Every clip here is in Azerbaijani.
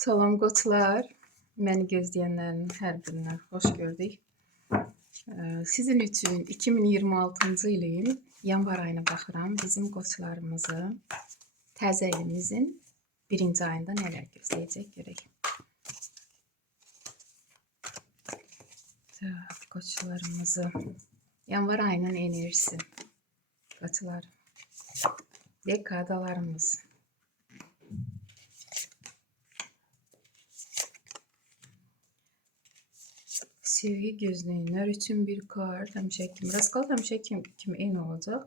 Salam qoçlar, məni gözləyənlərin hər birinə xoş gördük. Sizin üçün 2026-cı ilin yanvar ayına baxıram. Bizim qoçlarımızı təzə ilimizin birinci ayında nələr gözləyəcək görək. Qoçlarımızı yanvar ayının enerjisi. Qoçlar, dekadalarımız. Sevgi gözləyənlər üçün bir kart, həmişə kimi, Raskal həmişə kimi eyni olacaq.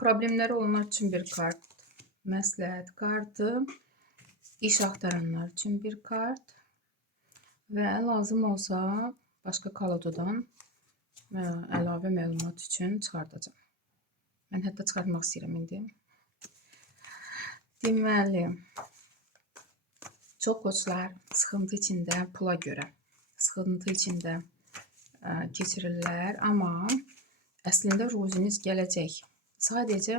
Problemləri olanlar üçün bir kart, məsləhət kartı, iş axtaranlar üçün bir kart və lazım olsa başqa kalodadan əlavə məlumat üçün çıxardacağam. Mən hətta çıxartmaq istəyirəm indi. Deməli, çox qoçlar sıxıntı içində pula görə. Sıxıntı içində keçirirlər, amma əslində ruziniz gələcək. Sadəcə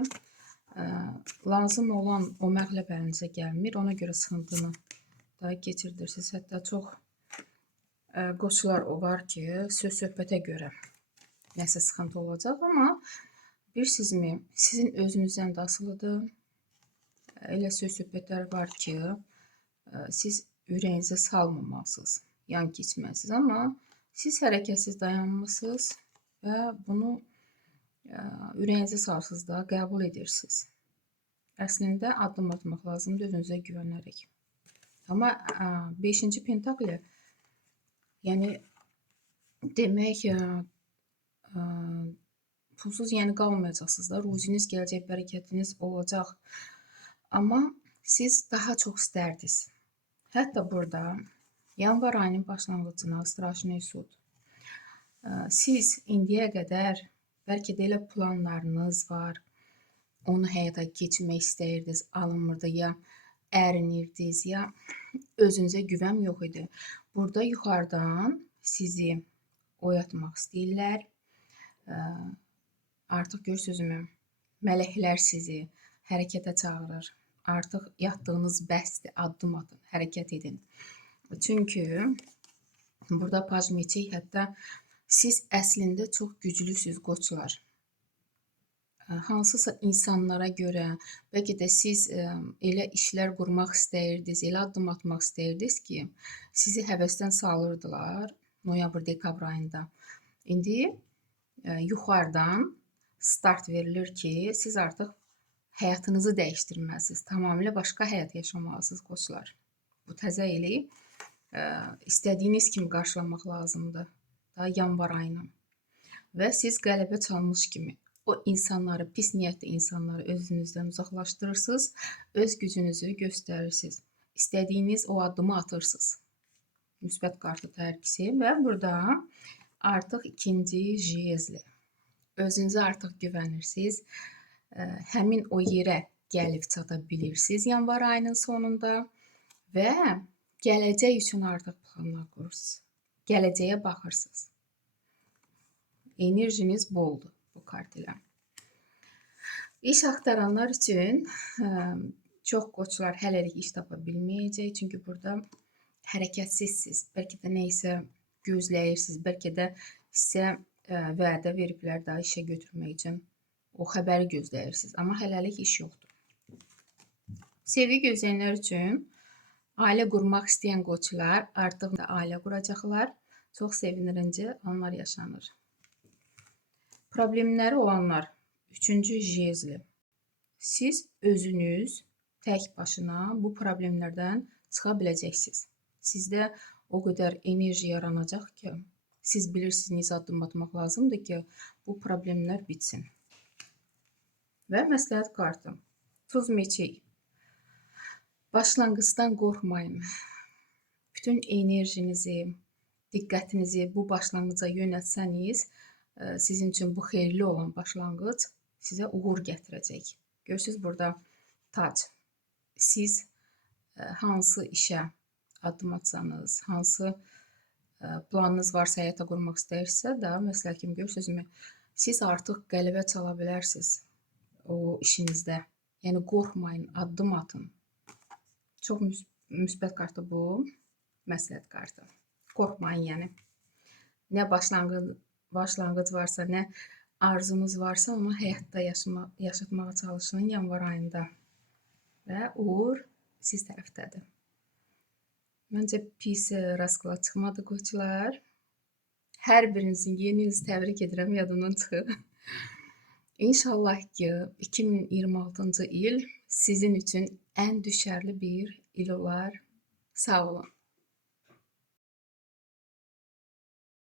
lazım olan o məqləb əlinizə gəlmir, ona görə sıxıntını da keçirdirsiniz. Hətta çox qoçlar o var ki, söz-söhbətə görə nəsə sıxıntı olacaq, amma bilirsizmi, sizin özünüzdən də asılıdır. Elə söz-söhbətlər var ki, siz ürəyinizə salmamalısınız. Yan keçməlisiniz, amma siz hərəkətsiz dayanmışsınız və bunu ürəyinizə sarsınız da qəbul edirsiniz. Əslində addım atmaq lazımdır özünüzə güvənərək. Amma 5-ci pentakli, yəni demək pulsuz qalmayacaqsınız da, ruziniz gələcək, bərəkətiniz olacaq. Amma siz daha çox istərdiniz. Hətta burada yanvar ayının başlanğıcına Straşnıy Sud. Siz indiyə qədər bəlkə də elə planlarınız var, onu həyata keçirmək istəyirdiniz, alınmırdı, ya ərinirdiniz, ya özünüzə güvən yox idi. Burada yuxarıdan sizi oyatmaq istəyirlər. Artıq görürsünüzmü, mələklər sizi hərəkətə çağırır. Artıq yatdığınız bəsdir, addım atın, hərəkət edin. Çünki burada paj meçik, hətta siz əslində çox güclüsünüz qoçlar. Hansısa insanlara görə, bəlkə də siz elə işlər qurmaq istəyirdiniz, elə addım atmaq istəyirdiniz ki, sizi həvəsdən salırdılar noyabr-dekabr ayında. İndi yuxarıdan start verilir ki, siz artıq həyatınızı dəyişdirməlisiniz, tamamilə başqa həyat yaşamalısınız qoçlar. Bu təzə ili istədiyiniz kimi qarşılamaq lazımdır da yanvar ayını. Və siz qələbə çalmış kimi o insanları, pis niyyətli insanları özünüzdən uzaqlaşdırırsınız, öz gücünüzü göstərirsiniz. İstədiyiniz o addımı atırsınız. Müsbət kartı tərkisi və burada artıq ikinci jezli. Özünüzə artıq güvənirsiniz. Həmin o yerə gəlib çata bilirsiniz yanvar ayının sonunda və gələcək üçün artıq planlar qurursunuz. Gələcəyə baxırsınız. Enerjiniz boldur bu kart ilə. İş axtaranlar üçün çox qoçlar hələlik iş tapa bilməyəcək. Çünki burada hərəkətsizsiniz. Bəlkə də neysə gözləyirsiniz. Bəlkə də sizə vədə veriblər daha işə götürmək üçün. O xəbəri gözləyirsiniz. Amma hələlik iş yoxdur. Sevgi gözləyənlər üçün ailə qurmaq istəyən qoçlar artıq da ailə quracaqlar. Çox sevindirici anlar yaşanır. Problemləri olanlar 3-cü jezli. Siz özünüz tək başına bu problemlərdən çıxa biləcəksiniz. Sizdə o qədər enerji yaranacaq ki, siz bilirsiniz addım atmaq lazımdır ki, bu problemlər bitsin. Və məsləhət kartı. Tuz meçik. Başlanğıcdan qorxmayın. Bütün enerjinizi, diqqətinizi bu başlanğıca yönəltsəniz, sizin üçün bu xeyirli olan başlanğıc sizə uğur gətirəcək. Görürsünüz burada tac. Siz hansı işə addım atsanız, hansı planınız varsa, həyata qurmaq istəyirsə də, məsəl kimi görürsünüzmü, siz artıq qələbə çala bilərsiniz o işinizdə. Yəni qorxmayın, addım atın. Çox müsbət kartı bu, məsləhət kartı. Qorxmayın yəni. Nə başlanğıc varsa, nə arzunuz varsa, onu həyatda yaşatmağa çalışın yanvar ayında. Və uğur siz tərəfdədir. Məncə pis rasklad çıxmadı qoçlar. Hər birinizin yeni ilinizi təbrik edirəm, yadımdan çıxıb. İnşallah ki, 2026-cı il sizin üçün ən düşərli bir il olar. Sağ olun.